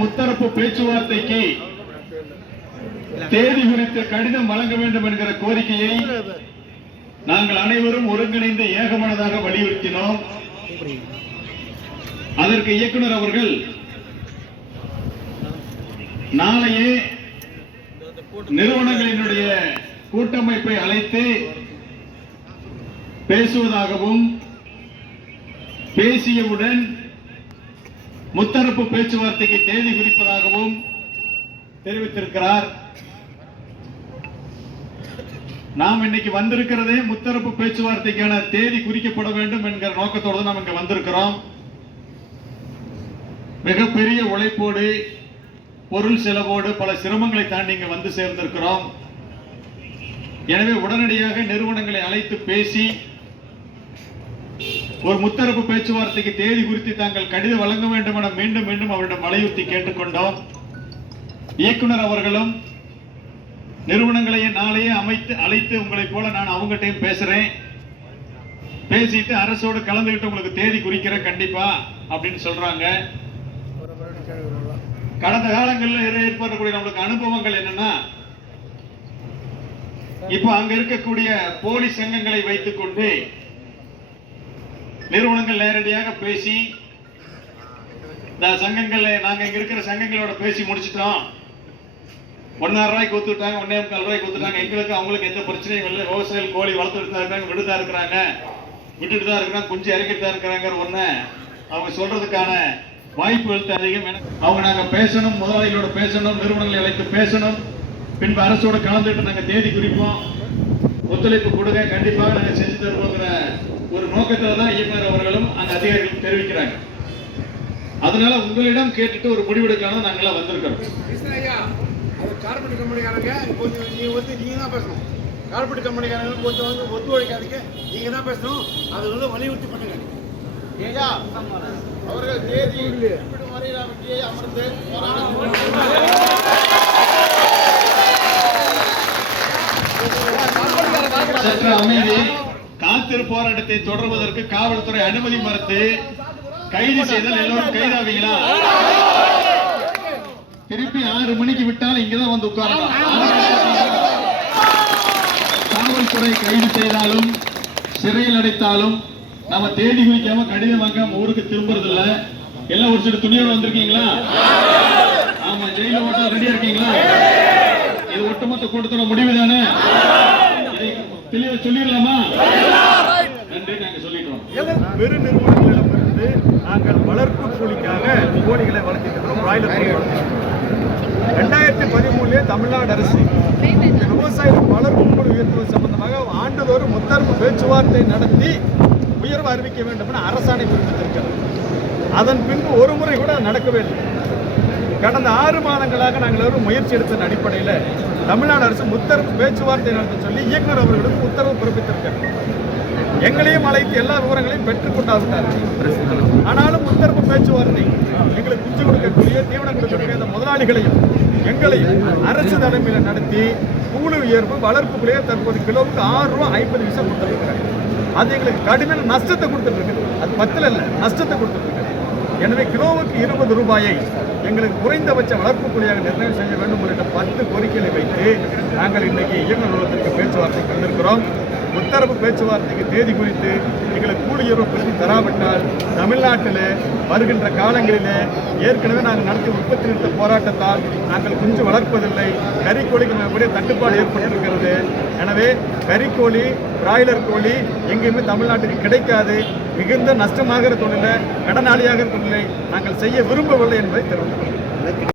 முத்தரப்பு பேச்சுவார்த்தைக்கு தேதி குறித்து கடிதம் வழங்க வேண்டும் என்கிற கோரிக்கையை நாங்கள் அனைவரும் ஒருங்கிணைந்து ஏகமனதாக வலியுறுத்தினோம். அதற்கு இயக்குனர் அவர்கள் நாளையே நிறுவனங்களினுடைய கூட்டமைப்பை அழைத்து பேசுவதாகவும் பேசியவுடன் முத்தரப்பு பேச்சுவார்த்தைக்கு தேதி குறிப்பதாகவும் தெரிவித்திருக்கிறார். நாம் இன்னைக்கு வந்திருக்கிறதே முத்தரப்பு பேச்சுவார்த்தைக்கான தேதி குறிக்கப்பட வேண்டும் என்கிற நோக்கத்தோடு நாம் இங்க வந்திருக்கிறோம். மிகப்பெரிய உழைப்போடு பொருள் செலவோடு பல சிரமங்களை தாண்டி இங்க வந்து சேர்ந்திருக்கிறோம். எனவே உடனடியாக நிறுவனங்களை அழைத்து பேசி ஒரு முத்தரப்பு பேச்சுவார்த்தைக்கு தேதி குறித்து தாங்கள் கடிதம் வழங்க வேண்டும் என மீண்டும் மீண்டும் அவரிடம் வலியுறுத்தி கேட்டுக்கொண்டோம். இயக்குனர் அவர்களும் நிறுவனங்களையே நாளையே அழைத்து உங்களை போல நான் அவங்ககிட்டையும் பேசுறேன், பேசிட்டு அரசோடு கலந்துகிட்டு உங்களுக்கு தேதி குறிக்கிறேன் கண்டிப்பா அப்படின்னு சொல்றாங்க. கடந்த காலங்களில் ஏற்படக்கூடிய நம்மளுக்கு அனுபவங்கள் என்னன்னா, இப்ப அங்க இருக்கக்கூடிய போலி சங்கங்களை வைத்துக் கொண்டு நிறுவனங்கள் நேரடியாக பேசி இந்த சங்கங்களை நாங்க இங்க இருக்கிற சங்கங்களோட பேசி முடிச்சிட்டோம், 1,500 ரூபாய்க்கு ஒத்துட்டாங்க, 1,400 ரூபாய்க்கு ஒத்துட்டாங்க, எங்களுக்கு அவங்களுக்கு எந்த பிரச்சனையும் இல்லை, விவசாயிகள் கோழி வளர்த்துட்டு தான் இருக்காங்க, விட்டுட்டு தான் இருக்கிறாங்க, குஞ்சு இறக்கிட்டு தான் இருக்கிறாங்க. ஒண்ணு அவங்க சொல்றதுக்கான வாய்ப்புகள் அதிகம். அவங்க நாங்க பேசணும், முதலாளிகளோட பேசணும், நிறுவனங்களை அழைத்து பேசணும், பின்பு அரசோட கலந்துட்டு நாங்க தேதி குறிப்போம், ஒத்துழைப்பு கொடுங்க, கண்டிப்பாக நாங்க செஞ்சு தருவோங்கிற ஒரு நோக்கத்துல தான் இயக்குனர் அவர்களும் அந்த அதிகாரிகளும் தெரிவிக்கிறாங்க. அதனால உங்களிடம் கேட்டுட்டு ஒரு முடிவெடுக்கலாம் நாங்களாம் வந்திருக்கிறோம். கார்பரேட் கம்பெனிக்காரங்க கொஞ்சம் நீங்க தான் பேசணும். கார்பரேட் கம்பெனிக்காரங்க கொஞ்சம் ஒத்துழைக்காதீங்க, நீங்க தான் பேசணும். அது வலியுறுத்தி பண்ணுங்க. அவர்கள் தேதி அமர்ந்து சற்று அமைதி. காத்திரு போராட்டத்தை தொடர்வதற்கு காவல்துறை அனுமதி மறுத்து கைது செய்தால் எல்லோரும் கைதாவீங்களா? திருப்பி 6 மணிக்கு விட்டால் இங்கதான் வந்து உட்காரலாம். காவல்துறை கைது செய்தாலும் சிறையில் அடைத்தாலும் நம்ம தேதி குறிக்காம கடிதம் வாங்காம ஊருக்கு திரும்புறது இல்ல. எல்லாம் ஒரு சில துணியோட வந்திருக்கீங்களா? ஆமா, ஜெயில ஓட்ட ரெடியா இருக்கீங்களா? இது ஒட்டுமொத்த கூட்டத்தோட முடிவு தானே? தெளிவா சொல்லிடலாமா? நன்றி, நாங்க சொல்லிட்டோம். பெரு நிறுவனங்களிடமிருந்து நாங்கள் வளர்ப்பு கூலிக்காக கோழிகளை வளர்த்திருக்கிறோம். 2013 தமிழ்நாடு அரசு விவசாய வளர்ப்பு கூலி உயர்த்துவது சம்பந்தமாக ஆண்டுதோறும் முத்தரப்பு பேச்சுவார்த்தை நடத்தி உயர்வு அறிவிக்க வேண்டும் என அரசாணை பிறப்பித்திருக்கிறது. அதன் பின்பு ஒரு முறை கூட நடக்கவே இல்லை. கடந்த 6 மாதங்களாக நாங்கள் முயற்சி எடுத்த அடிப்படையில் தமிழ்நாடு அரசு முத்தரப்பு பேச்சுவார்த்தை நடத்த சொல்லி இயக்குனர் அவர்களுக்கு உத்தரவு பிறப்பித்திருக்கிறது. எங்களையும் அழைத்து எல்லா விவரங்களையும் பெற்றுக் கொண்டாவிட்டார்கள். ஆனாலும் முத்தரப்பு பேச்சுவார்த்தை எங்களுக்கு குஞ்சு கொடுக்கக்கூடிய தீவனம் கொடுக்கக்கூடிய அந்த முதலாளிகளையும் எங்களையும் அரசு தலைமையில் நடத்தி கூலி உயர்வு வளர்ப்புக்குள்ளேயே தற்போது கிலோவுக்கு 6 ரூபா 50 பைசா கொடுத்துருக்காங்க. அது எங்களுக்கு கடுமையான நஷ்டத்தை கொடுத்துட்டு இருக்குது. அது 10 இல்ல, நஷ்டத்தை கொடுத்துட்டு இருக்குது. எனவே கிலோவுக்கு 20 ரூபாயை எங்களுக்கு குறைந்தபட்ச வளர்ப்பு கூலியாக நிர்ணயம் செய்ய வேண்டும் உள்ளிட்ட 10 கோரிக்கைகளை வைத்து நாங்கள் இன்றைக்கு இயக்குநர் அலுவலகத்திற்கு பேச்சுவார்த்தை வந்திருக்கிறோம். முத்தரப்பு பேச்சுவார்த்தைக்கு தேதி குறித்து எங்களுக்கு கூலி உயர்வு பெற்று தராவிட்டால் தமிழ்நாட்டில் வருகின்ற காலங்களில் ஏற்கனவே நாங்கள் நடத்திய உற்பத்தி நிறுத்த போராட்டத்தால் நாங்கள் குஞ்சு வளர்ப்பதில்லை, கறிக்கோழிக்கு எப்படியே தட்டுப்பாடு ஏற்பட்டிருக்கிறது. எனவே கறிக்கோழி, பிராய்லர் கோழி எங்கேயுமே தமிழ்நாட்டுக்கு கிடைக்காது. மிகுந்த நஷ்டமாகிற தொழிலை, கடனாளியாகிற தொழிலை நாங்கள் செய்ய விரும்பவில்லை என்பதை தெரிவித்துள்ளோம்.